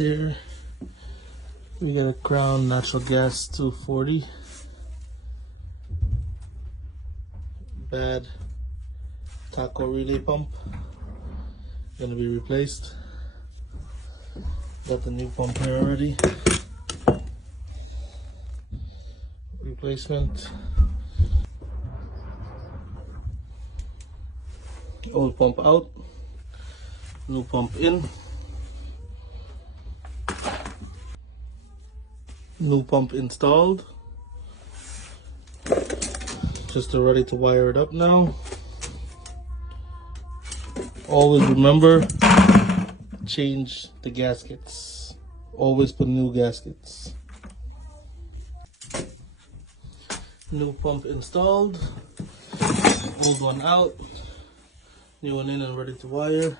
there. We got a Crown Natural Gas 240. Bad taco relay pump. Gonna be replaced. Got the new pump here already. Replacement. Old pump out. New pump in. New pump installed. Just ready to wire it up now. Always remember, change the gaskets. Always put new gaskets. New pump installed. Old one out. New one in and ready to wire.